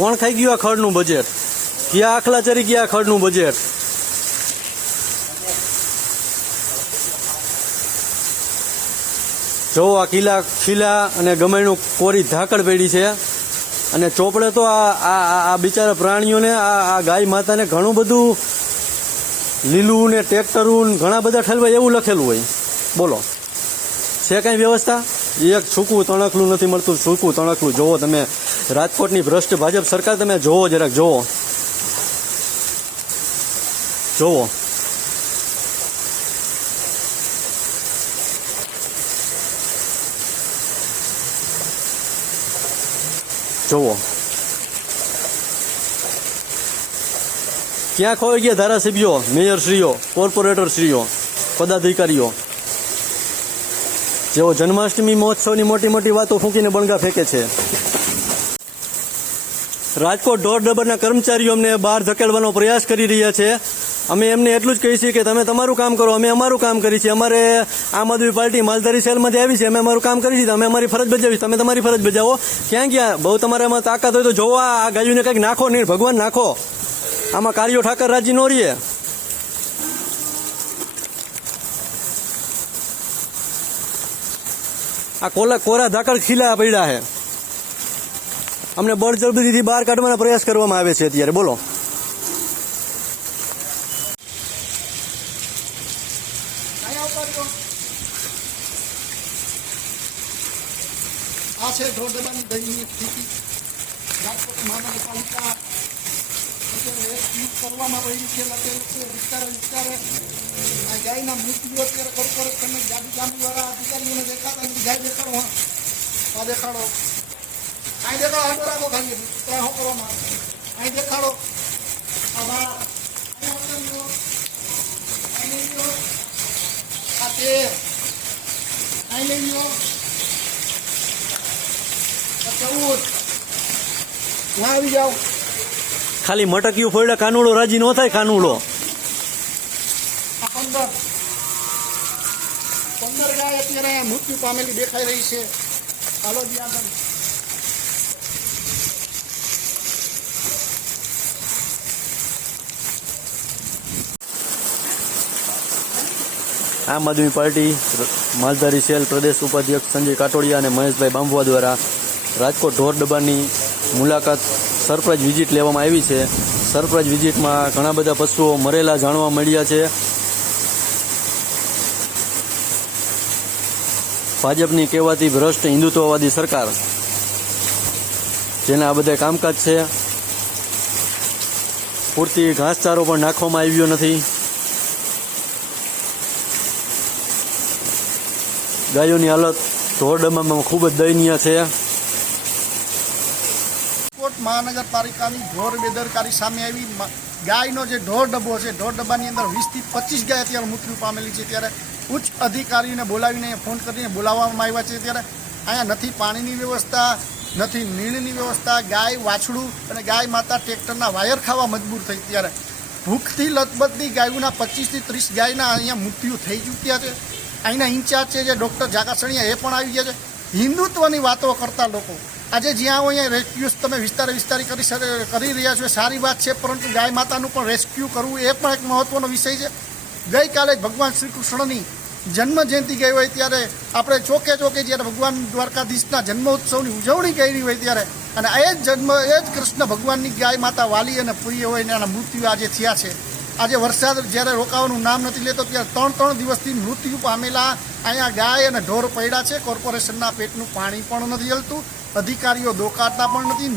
કોણ ખાઈ ગયું આ ખડનું બજેટ? ક્યાં આખલા ચરી ગયા ખડનું બજેટ? જો આ ખીલા અને ગમેણું કોરી ધાકડ પડી છે. અને ચોપડે તો આ બિચારા પ્રાણીઓને આ ગાય માતાને ઘણું બધું લીલું ને ટ્રેક્ટરું ઘણા બધા ઠલવાય એવું લખેલું હોય. બોલો છે કઈ વ્યવસ્થા? એક સૂકું તણકલું નથી મળતું. સૂકું તણકલું જોવો તમે. રાજકોટની ભ્રષ્ટ ભાજપ સરકાર તમે જોવો, જરાક જોવો. ક્યાં ખોઈ ગયા ધારાસભ્યો, મેયરશ્રીઓ, કોર્પોરેટરશ્રીઓ, પદાધિકારીઓ? જેઓ જન્માષ્ટમી મહોત્સવની મોટી મોટી વાતો ફૂંકીને બણગા ફેંકે છે. રાજકોટ ઢોર ડબરના કર્મચારીઓ અમને બહાર ધકેલવાનો પ્રયાસ કરી રહ્યા છે. અમે એમને એટલું જ કહીએ છીએ કે તમે તમારું કામ કરો, અમે અમારું કામ કરીએ છીએ. અમારે આમ આદમી પાર્ટી માલધારી સેલમાંથી આવી છે, અમે અમારું કામ કરીએ છીએ. અમે અમારી ફરજ બજાવી, તમે તમારી ફરજ બજાવો. ક્યાં ગયા? બહુ તમારામાં તાકાત હોય તો જોવો. આ ગાયોને કંઈક નાખો. નહીં ભગવાન નાખો. આમાં કાર્યો ઠાકર રાજી નો રહીએ. આ કોરા ધાકડ ખીલા પડ્યા છે. અમને બળજબરીથી બહાર કાઢવાના પ્રયાસ કરવામાં આવે છે અત્યારે. બોલો આ છે ઢોરડબાની દૈનિક સ્થિતિ. રાજકોટ મહાનગરપાલિકા કરવામાં આવી છે. વિસ્તારે આ ગાયના મૃત્યુ અત્યારે કોર્પોરેશન જાદુજામીવાળા અધિકારીઓને દેખાતા નથી. ગાય દેખાડો, આ દેખાડો, અહીં દેખાડો. આટો રાખો ખાલી ત્યાં શું કરવામાં અહીં દેખાડો. આ તે અહીં લઈ લો. 14 આવી જાઓ. ખાલી મટકીયું ફોડે કાનુડો રાજી ન થાય. કાનુડો 15 ગાય અત્યારે મૃત્યુ પામેલી દેખાઈ રહી છે. હાલો જી આગળ. આમ આદમી પાર્ટી માલધારી સેલ પ્રદેશ ઉપાધ્યક્ષ સંજય કાટોડિયા અને મહેશભાઈ બાંભવા દ્વારા રાજકોટ ઢોર ડબ્બાની મુલાકાત સરપ્રાઇઝ વિઝિટ લેવામાં આવી છે. સરપ્રાઇઝ વિઝિટમાં ઘણા બધા પશુઓ મરેલા જાણવા મળ્યા છે. ભાજપની કહેવાતી ભ્રષ્ટ હિન્દુત્વવાદી સરકાર જેના આ બધા કામકાજ છે. પૂરતી ઘાસચારો પણ નાખવામાં આવ્યો નથી. ગાયોની હાલત ઢોર ડબ્બામાં ખૂબ જ દયનીય છે. રાજકોટ મહાનગરપાલિકાની ઘોર બેદરકારી સામે આવી. ગાયનો જે ઢોર ડબ્બો છે, ઢોર ડબ્બાની અંદર 20 થી 25 ગાય અત્યારે મૃત્યુ પામેલી છે. ત્યારે ઉચ્ચ અધિકારીઓને બોલાવીને ફોન કરીને બોલાવવામાં આવ્યા છે. ત્યારે અહીંયા નથી પાણીની વ્યવસ્થા, નથી નીણની વ્યવસ્થા. ગાય વાછડું અને ગાય માતા ટ્રેક્ટરના વાયર ખાવા મજબૂર થઈ. ત્યારે ભૂખથી લથબથતી ગાયોના 25 થી 30 ગાયના અહીંયા મૃત્યુ થઈ ચૂક્યા છે. અહીંના ઇન્ચાર્જ છે જે ડૉક્ટર જાકાસણિયા, એ પણ આવી ગયા છે. હિન્દુત્વની વાતો કરતા લોકો આજે જ્યાં હોય અહીંયા રેસ્ક્યુ તમે વિસ્તારી કરી રહ્યા છો, સારી વાત છે, પરંતુ ગાય માતાનું પણ રેસ્ક્યુ કરવું એ પણ એક મહત્ત્વનો વિષય છે. ગઈકાલે જ ભગવાન શ્રી કૃષ્ણની જન્મ જયંતિ ગઈ હોય ત્યારે આપણે ચોકે જ્યારે ભગવાન દ્વારકાધીશના જન્મોત્સવની ઉજવણી કરી હોય ત્યારે અને એ જ કૃષ્ણ ભગવાનની ગાય માતા વાલી અને પ્રિય હોય ને એના મૃત્યુ આજે થયા છે. આજે વરસાદ જ્યારે રોકાવાનું નામ નથી લેતો ત્યારે 3 દિવસથી મૃત્યુ પામેલા અહીંયા ગાય અને ઢોર પડ્યા છે. કોર્પોરેશનના પેટનું પાણી પણ નથી હલતું, અધિકારીઓ દોકાતા પણ નથી.